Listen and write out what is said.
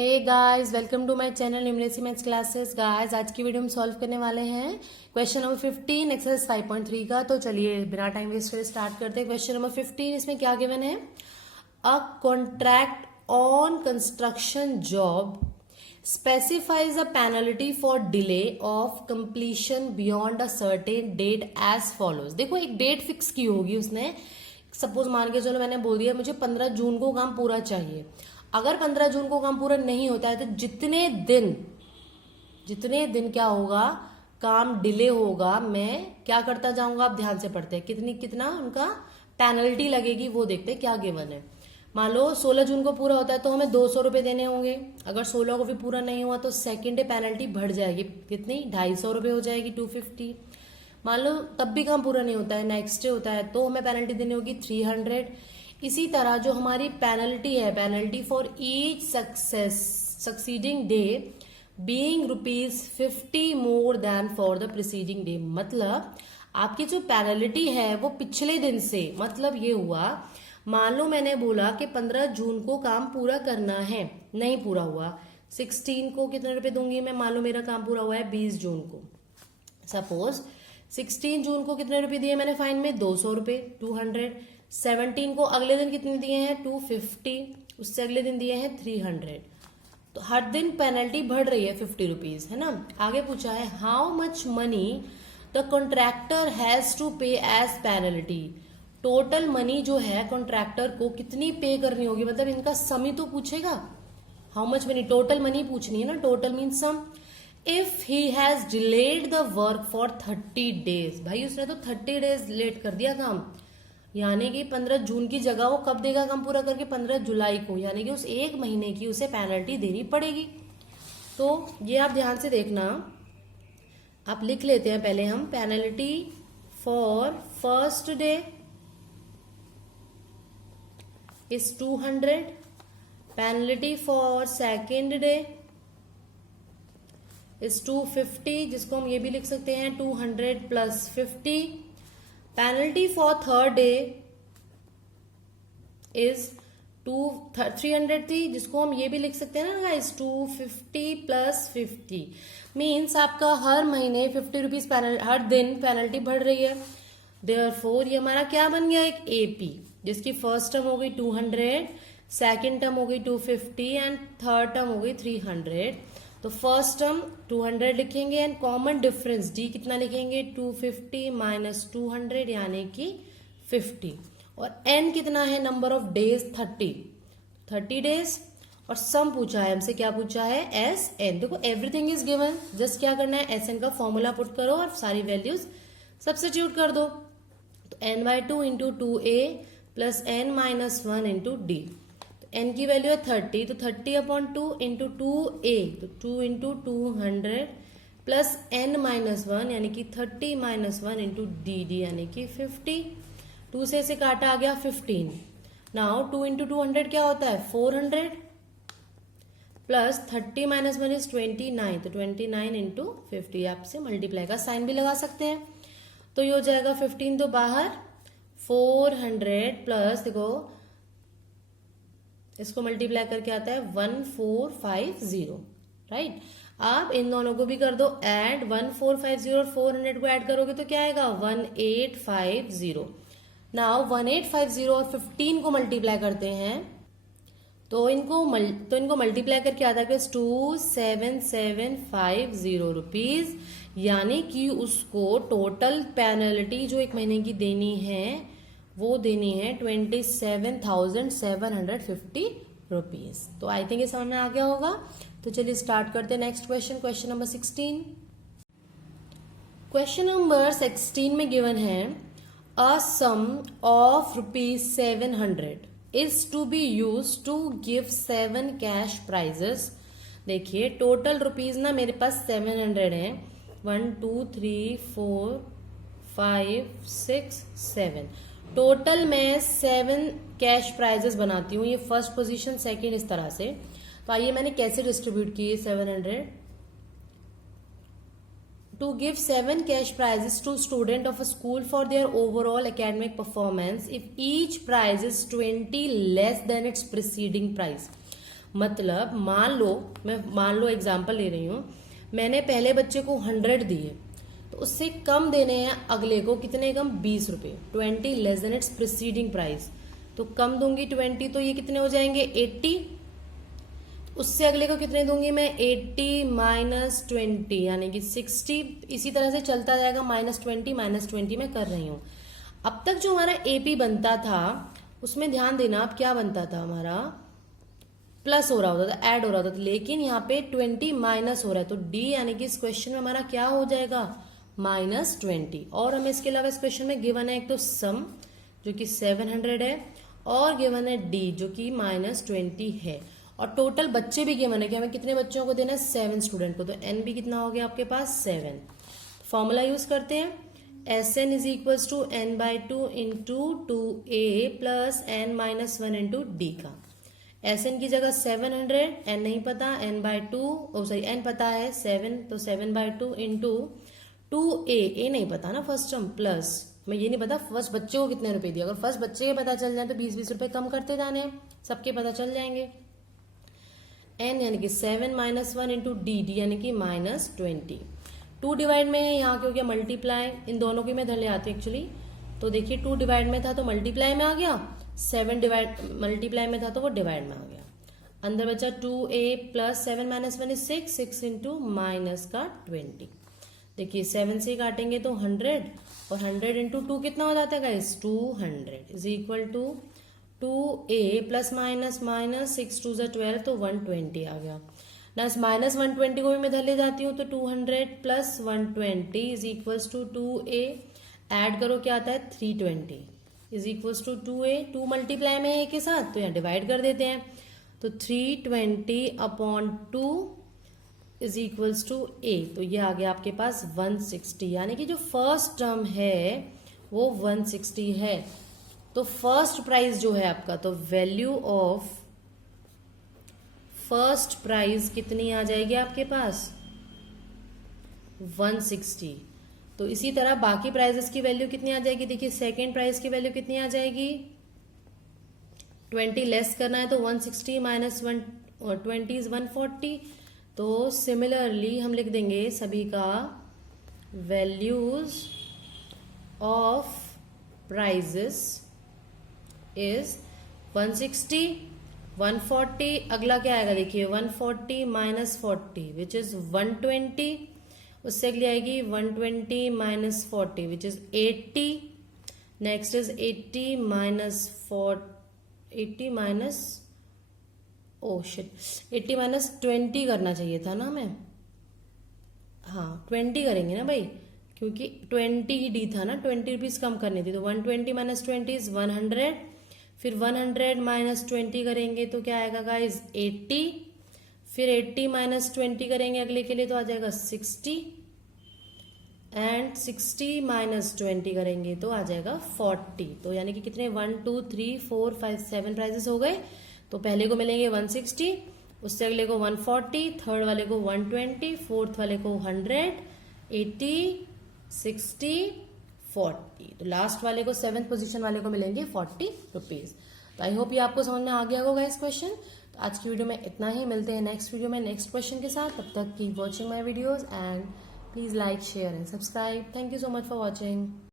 Hey guys, welcome to my channel numeracy maths classes. Guys, आज की video हम solve करने वाले हैं क्वेश्चन नंबर 15 एक्सरसाइज 5.3 का। तो चलिए बिना टाइम वेस्ट करे स्टार्ट करते हैं। क्वेश्चन नंबर 15, इसमें क्या गिवन है? A contract on construction job specifies a penalty for delay of completion beyond a certain date as follows। देखो, एक डेट फिक्स की होगी उसने। सपोज मान के चलो, मैंने बोल दिया मुझे 15 जून को काम पूरा चाहिए। अगर 15 जून को काम पूरा नहीं होता है तो जितने दिन क्या होगा, काम डिले होगा, मैं क्या करता जाऊंगा। आप ध्यान से पढ़ते हैं, कितना उनका पेनल्टी लगेगी वो देखते हैं क्या गिवन है। मान लो 16 जून को पूरा होता है तो हमें 200 रुपये देने होंगे। अगर 16 को भी पूरा नहीं हुआ तो सेकेंड डे पेनल्टी बढ़ जाएगी। कितनी? 250 रुपये हो जाएगी, 250। मान लो तब भी काम पूरा नहीं होता है, नेक्स्ट डे होता है, तो हमें पेनल्टी देनी होगी 300। इसी तरह जो हमारी पेनल्टी है, penalty for each succeeding day being ₹50 more than for the preceding day. मतलब आपकी जो पेनल्टी है वो पिछले दिन से, मतलब ये हुआ, मान लो मैंने बोला कि 15 जून को काम पूरा करना है, नहीं पूरा हुआ, 16 को कितने रुपए दूंगी मैं? मान लो मेरा काम पूरा हुआ है 20 जून को। सपोज 16 जून को कितने रुपए दिए मैंने फाइन में? 200 रुपए, 200। 17 को अगले दिन कितने दिए हैं? 250। उससे अगले दिन दिए हैं 300। तो हर दिन पेनल्टी बढ़ रही है 50 रुपीज, है ना। आगे पूछा है how much money the contractor has to pay as penalty. Total money जो है कॉन्ट्रैक्टर को कितनी पे करनी होगी, मतलब इनका सम ही तो पूछेगा। How much money, total money पूछनी है ना, total mean sum. If he has delayed the work for 30 days, भाई उसने तो 30 डेज लेट कर दिया काम, यानी कि 15 जून की जगह वो कब देगा काम पूरा करके? 15 जुलाई को, यानी कि उस एक महीने की उसे पेनल्टी देनी पड़ेगी। तो ये आप ध्यान से देखना, आप लिख लेते हैं पहले हम। Penalty for first day is 200, penalty for second day is 250, जिसको हम ये भी लिख सकते हैं 200 plus 50। penalty for third day is 300 थी, जिसको हम ये भी लिख सकते हैं ना गाइस, 250 प्लस 50। मीन्स आपका हर महीने 50 रुपीज हर दिन पेनल्टी बढ़ रही है। देयरफॉर ये हमारा क्या बन गया? एक एपी, जिसकी फर्स्ट टर्म हो गई 200, सेकेंड टर्म हो गई 250 एंड थर्ड टर्म हो गई 300। तो फर्स्ट टर्म 200 लिखेंगे एंड कॉमन डिफरेंस डी कितना लिखेंगे? 250 माइनस 200 यानी कि 50। और एन कितना है? Number of days 30 days. और सम पूछा है हमसे, क्या पूछा है? S n. देखो एवरीथिंग इज गिवन, जस्ट क्या करना है? एस एन का फॉर्मूला पुट करो और सारी वैल्यूज सब्स्टिट्यूट कर दो। तो n/2 into 2a plus n minus 1 into D. तो n की वैल्यू है 30, तो 30/2 इंटू 2a, तो 2 इंटू 200 प्लस n माइनस 1 यानी कि 30 माइनस 1 इंटू डी यानी कि 50। 2 से इसे काटा आ गया 15। नाउ 2 इंटू 200 क्या होता है? 400 प्लस 30 माइनस 1 इज 29, तो 29 इंटू 50। आपसे मल्टीप्लाई का साइन भी लगा सकते हैं। तो ये हो जाएगा 15 तो बाहर, 400 प्लस, देखो इसको मल्टीप्लाई करके आता है 1450, राइट। आप इन दोनों को भी कर दो ऐड, 1450 और 400 को ऐड करोगे तो क्या आएगा? 1850। नाउ 1850 और 15 को मल्टीप्लाई करते हैं तो इनको मल्टीप्लाई करके आता है 27750 रुपीज, यानी कि उसको टोटल पेनल्टी जो एक महीने की देनी है वो देनी है 27,750 रुपीज। तो आई थिंक ये समझ में आ गया होगा। तो चलिए स्टार्ट करते हैं next question, question number 16। Question number 16 में गिवन है a sum of ₹700 is to be use to give 7 cash prizes. देखिए टोटल रुपीज ना मेरे पास 700 है, 1 2 3 4 5 6 7, टोटल मैं 7 कैश प्राइजेस बनाती हूँ। ये फर्स्ट पोजीशन, सेकंड, इस तरह से। तो आइए मैंने कैसे डिस्ट्रीब्यूट किए 700 to give 7 cash prizes to student of a school for their overall academic performance if each prize is 20 less than its preceding prize. मतलब मान लो एग्जाम्पल ले रही हूँ, मैंने पहले बच्चे को 100 दिए, तो उससे कम देने हैं अगले को, कितने कम, 20 रुपये, 20 less than it's preceding price. तो कम दूंगी 20, तो ये कितने हो जाएंगे 80। उससे अगले को कितने दूंगी मैं, 80 माइनस 20 यानी कि 60। इसी तरह से चलता जाएगा, -20 मैं कर रही हूँ। अब तक जो हमारा एपी बनता था उसमें ध्यान देना, अब क्या बनता था हमारा, प्लस हो रहा होता था, ऐड हो रहा होता था, लेकिन यहाँ पे 20 माइनस हो रहा है, तो डी यानी कि इस क्वेश्चन में हमारा क्या हो जाएगा, -20। और हमें इसके अलावा इस क्वेश्चन में गिवन है एक तो सम जो कि 700 है, और गिवन है डी जो कि -20 है, और टोटल बच्चे भी गिवन है कि हमें कितने बच्चों को देना है, 7 स्टूडेंट को। तो एन भी कितना हो गया आपके पास, 7। फॉर्मूला यूज करते हैं, Sn is equals to n/2 into 2a plus n-1 into D का। Sn की जगह 700, n नहीं पता, n/2 n पता है 7, तो 7/2 इंटू 2a, a नहीं पता ना फर्स्ट टर्म, प्लस मैं ये नहीं पता फर्स्ट बच्चे को कितने रुपए दिए। अगर फर्स्ट बच्चे के पता चल जाए तो 20-20 रुपए कम करते जाने हैं, सबके पता चल जाएंगे। n यानी कि 7-1 इंटू डी, डी यानी कि -20। 2 डिवाइड में है, यहाँ क्यों गया मल्टीप्लाई, इन दोनों की मैं इधर ले आती हूँ एक्चुअली। तो देखिए 2 डिवाइड में था तो मल्टीप्लाई में आ गया, 7 डिवाइड मल्टीप्लाई में था तो वो डिवाइड में आ गया। अंदर बचा 2a plus 7-1 is 6 into minus का 20। देखिए 7 से काटेंगे तो 100, और 100 इंटू 2 कितना हो जाता है guys, 200 is equal to 2a plus minus 6 2 12, तो 120 आ गया ना। -120 को भी मैं इधर ले जाती हूँ, तो 200 plus 120 is equals to 2a, add करो क्या आता है 320 is equals to 2a, 2 multiply में है के साथ, तो यहाँ डिवाइड कर देते हैं, तो 320/2 इज इक्वल्स टू a, तो ये आ गया आपके पास 160, यानी कि जो फर्स्ट टर्म है वो 160 है। तो फर्स्ट प्राइस जो है आपका, तो वैल्यू ऑफ फर्स्ट प्राइस कितनी आ जाएगी आपके पास, 160। तो इसी तरह बाकी प्राइजेस की वैल्यू कितनी आ जाएगी, देखिए सेकेंड प्राइस की वैल्यू कितनी आ जाएगी, 20 लेस करना है तो 160 माइनस 120 इज 140। तो सिमिलरली हम लिख देंगे सभी का, वैल्यूज ऑफ प्राइजेस इज 160, 140, अगला क्या आएगा देखिए 140 माइनस 40 विच इज 120, उससे अगली आएगी 120 minus 40 which is 80, next is 80 minus 80 minus 20 करना चाहिए था ना हमें, हाँ 20 करेंगे ना भाई, क्योंकि 20 ही डी था ना, 20 रुपीज कम करनी थी, तो 120 माइनस 20 इज 100, फिर 100 माइनस 20 करेंगे तो क्या आएगा गाइज 80, फिर 80 माइनस 20 करेंगे अगले के लिए तो आ जाएगा 60, एंड 60 माइनस 20 करेंगे तो आ जाएगा 40। तो यानी कि कितने 1 2 3 4 5 7 प्राइजेस हो गए। तो पहले को मिलेंगे 160, उससे अगले को 140, थर्ड वाले को 120, फोर्थ वाले को 100, 80, 60, 40, तो लास्ट वाले को 7th पोजीशन वाले को मिलेंगे 40 रुपीज। तो आई होप ये आपको समझ में आ गया होगा इस क्वेश्चन। तो आज की वीडियो में इतना ही, मिलते हैं नेक्स्ट वीडियो में नेक्स्ट क्वेश्चन के साथ। तब तक keep watching my videos and please like share and subscribe. Thank you so much for watching.